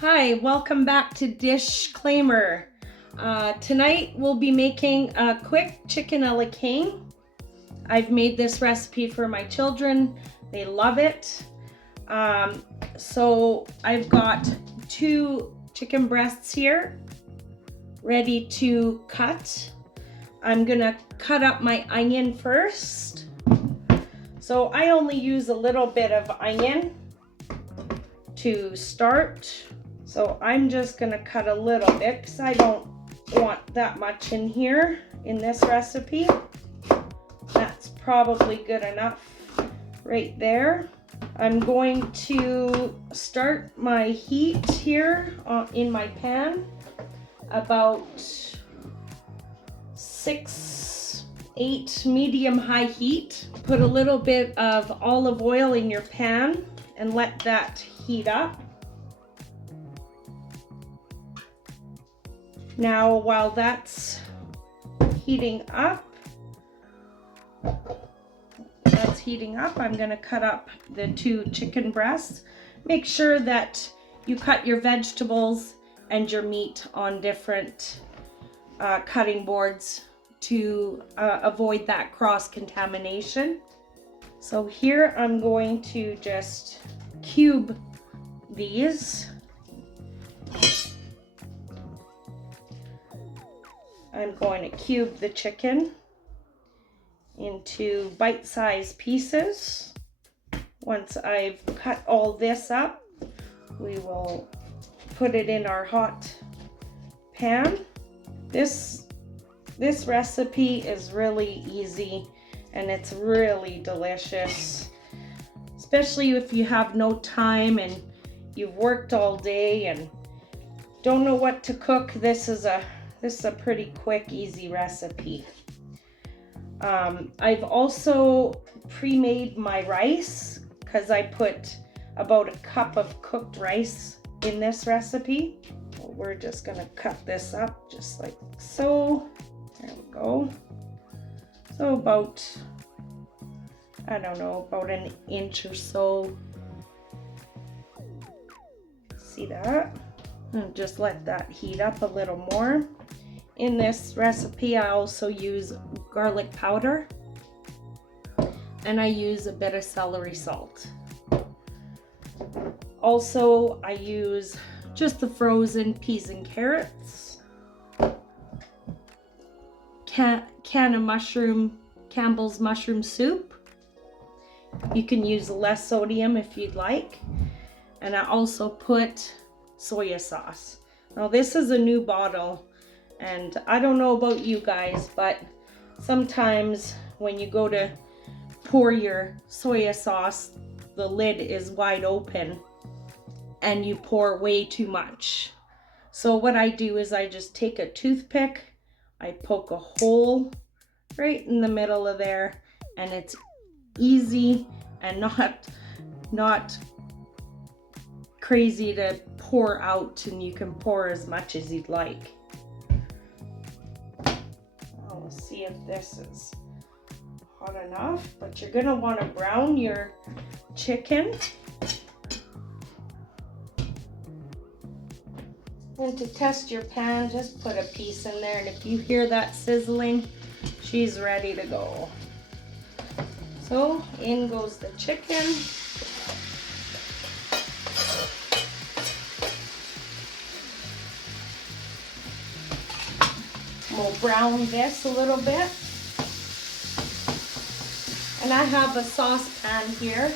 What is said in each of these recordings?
Hi, welcome back to Dishclaimer. Tonight we'll be making a quick chicken a la king. I've made this recipe for my children. They love it. So I've got 2 chicken breasts here ready to cut. I'm gonna cut up my onion first. So I only use a little bit of onion to start. So I'm just gonna cut a little bit because I don't want that much in here in this recipe. That's probably good enough right there. I'm going to start my heat here in my pan about 6-8 medium-high heat. Put a little bit of olive oil in your pan and let that heat up. Now, while that's heating up, I'm gonna cut up the 2 chicken breasts. Make sure that you cut your vegetables and your meat on different cutting boards to avoid that cross-contamination. So here I'm going to just cube these. I'm going to cube the chicken into bite-sized pieces. Once I've cut all this up, we will put it in our hot pan. This recipe is really easy and it's really delicious, especially if you have no time and you've worked all day and don't know what to cook. This is a pretty quick, easy recipe. I've also pre-made my rice because I put about a cup of cooked rice in this recipe. We're just gonna cut this up just like so. There we go. So about, I don't know, about an inch or so. See that? And just let that heat up a little more. In this recipe, I also use garlic powder and I use a bit of celery salt. Also, I use just the frozen peas and carrots, can of Campbell's mushroom soup. You can use less sodium if you'd like. And I also put soya sauce. Now this is a new bottle and I don't know about you guys, but sometimes when you go to pour your soya sauce, the lid is wide open and you pour way too much. So what I do is I just take a toothpick, I poke a hole right in the middle of there, and it's easy and not crazy to pour out, and you can pour as much as you'd like. We'll see if this is hot enough, but you're gonna want to brown your chicken. And to test your pan, just put a piece in there, and if you hear that sizzling, she's ready to go. So in goes the chicken. We'll brown this a little bit. And I have a saucepan here.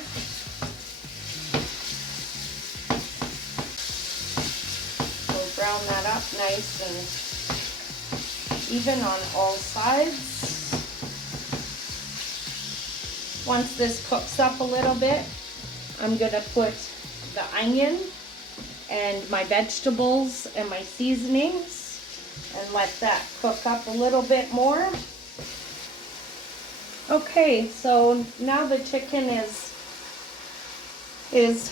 We'll brown that up nice and even on all sides. Once this cooks up a little bit, I'm gonna put the onion and my vegetables and my seasonings and let that cook up a little bit more. Okay, so now the chicken is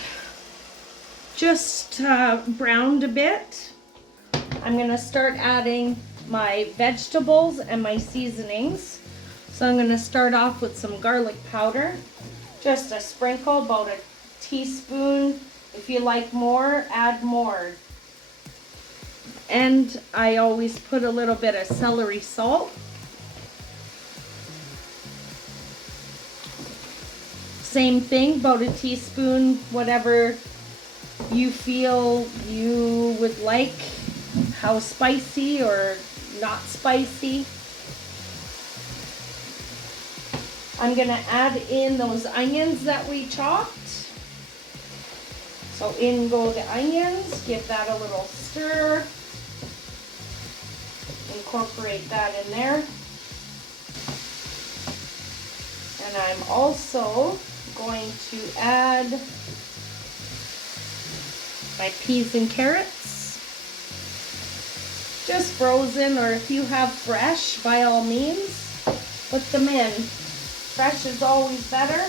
just browned a bit. I'm gonna start adding my vegetables and my seasonings. So I'm gonna start off with some garlic powder, just a sprinkle, about a teaspoon If you like more, add more. And I always put a little bit of celery salt. Same thing, about a teaspoon, whatever you feel you would like, how spicy or not spicy. I'm gonna add in those onions that we chopped. So in go the onions, give that a little stir. Incorporate that in there. And I'm also going to add my peas and carrots. Just frozen, or if you have fresh, by all means, put them in. Fresh is always better.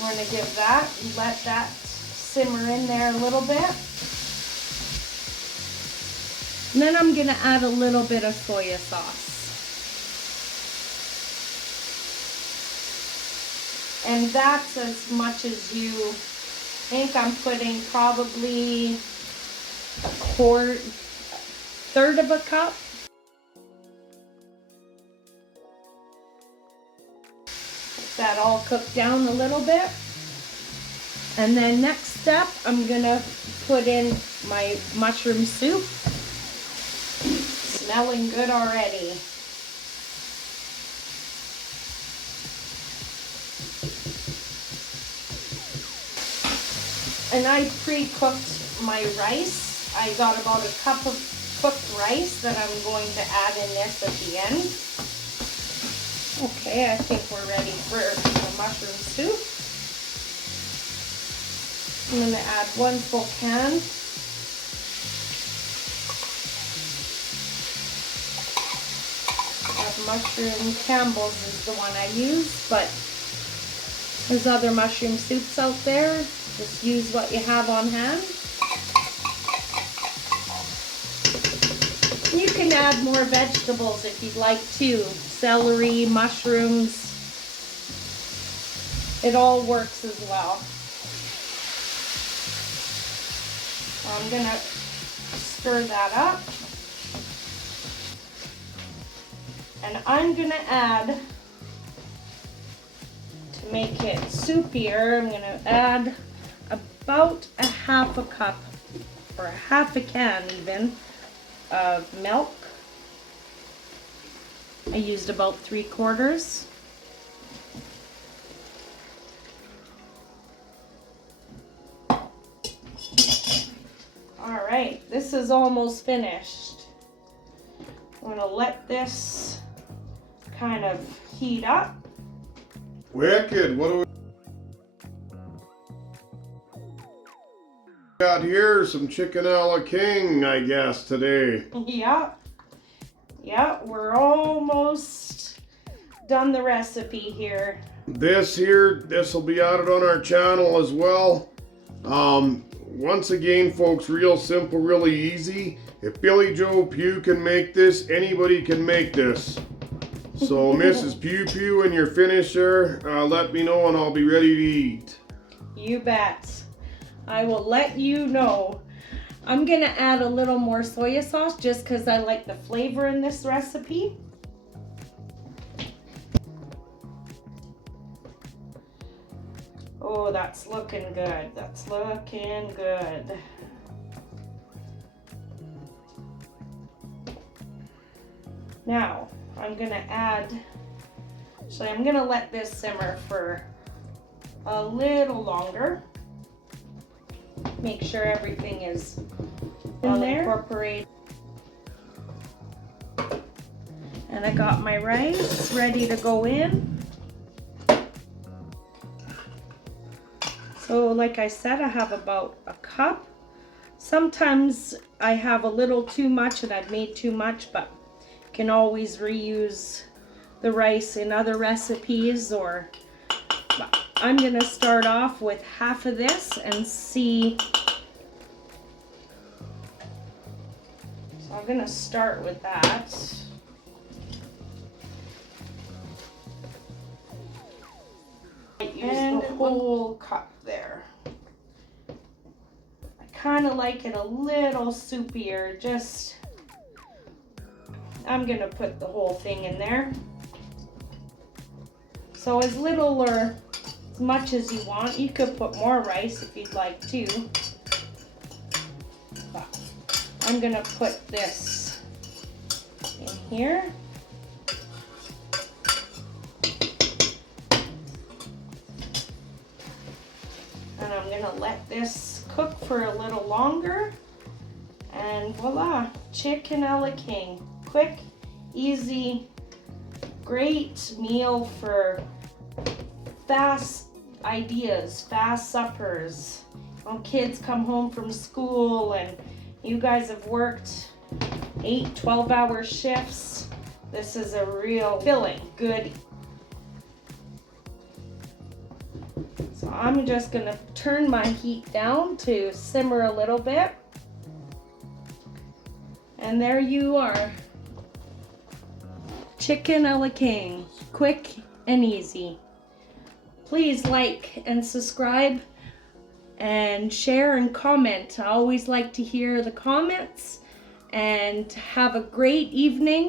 We're going to give that, let that simmer in there a little bit. And then I'm going to add a little bit of soya sauce. And that's as much as you think. I'm putting probably a third of a cup. That all cooked down a little bit. And then next step, I'm gonna put in my mushroom soup. Smelling good already. And I pre-cooked my rice. I got about a cup of cooked rice that I'm going to add in this at the end. Okay, I think we're ready for the mushroom soup. I'm going to add 1 full can. Mushroom Campbell's is the one I use, but there's other mushroom soups out there. Just use what you have on hand. You can add more vegetables if you'd like to. Celery, mushrooms. It all works as well. I'm gonna stir that up. And I'm gonna add, to make it soupier, I'm gonna add about a half a cup, or a half a can even, of milk. I used about 3/4. All right, this is almost finished. I'm gonna let this kind of heat up. Wicked, what do we got here? Some chicken a la king, I guess, today. Yeah, we're almost done the recipe here. This will be added on our channel as well. Once again, folks, real simple, really easy. If Billy Joe Pew can make this, anybody can make this. So Mrs. Pew Pew, when you're finished there, let me know and I'll be ready to eat. You bet. I will let you know. I'm gonna add a little more soya sauce just because I like the flavor in this recipe. Oh, that's looking good. That's looking good. Now, I'm gonna add, actually I'm gonna let this simmer for a little longer. Make sure everything is in there. Incorporate. And I got my rice ready to go in. So like I said, I have about a cup. Sometimes I have a little too much and I've made too much, but can always reuse the rice in other recipes. Or I'm gonna start off with half of this and see. So I'm gonna start with that. use the whole cup there. I kind of like it a little soupier. Just, I'm gonna put the whole thing in there. So as little or as much as you want. You could put more rice if you'd like to. But I'm gonna put this in here. And I'm gonna let this cook for a little longer. And voila, chicken a la king. Quick, easy, great meal for fast ideas, fast suppers. When kids come home from school and you guys have worked 8, 12-hour shifts, this is a real filling, good. So I'm just gonna turn my heat down to simmer a little bit. And there you are. Chicken a la king. Quick and easy. Please like and subscribe and share and comment. I always like to hear the comments. And have a great evening.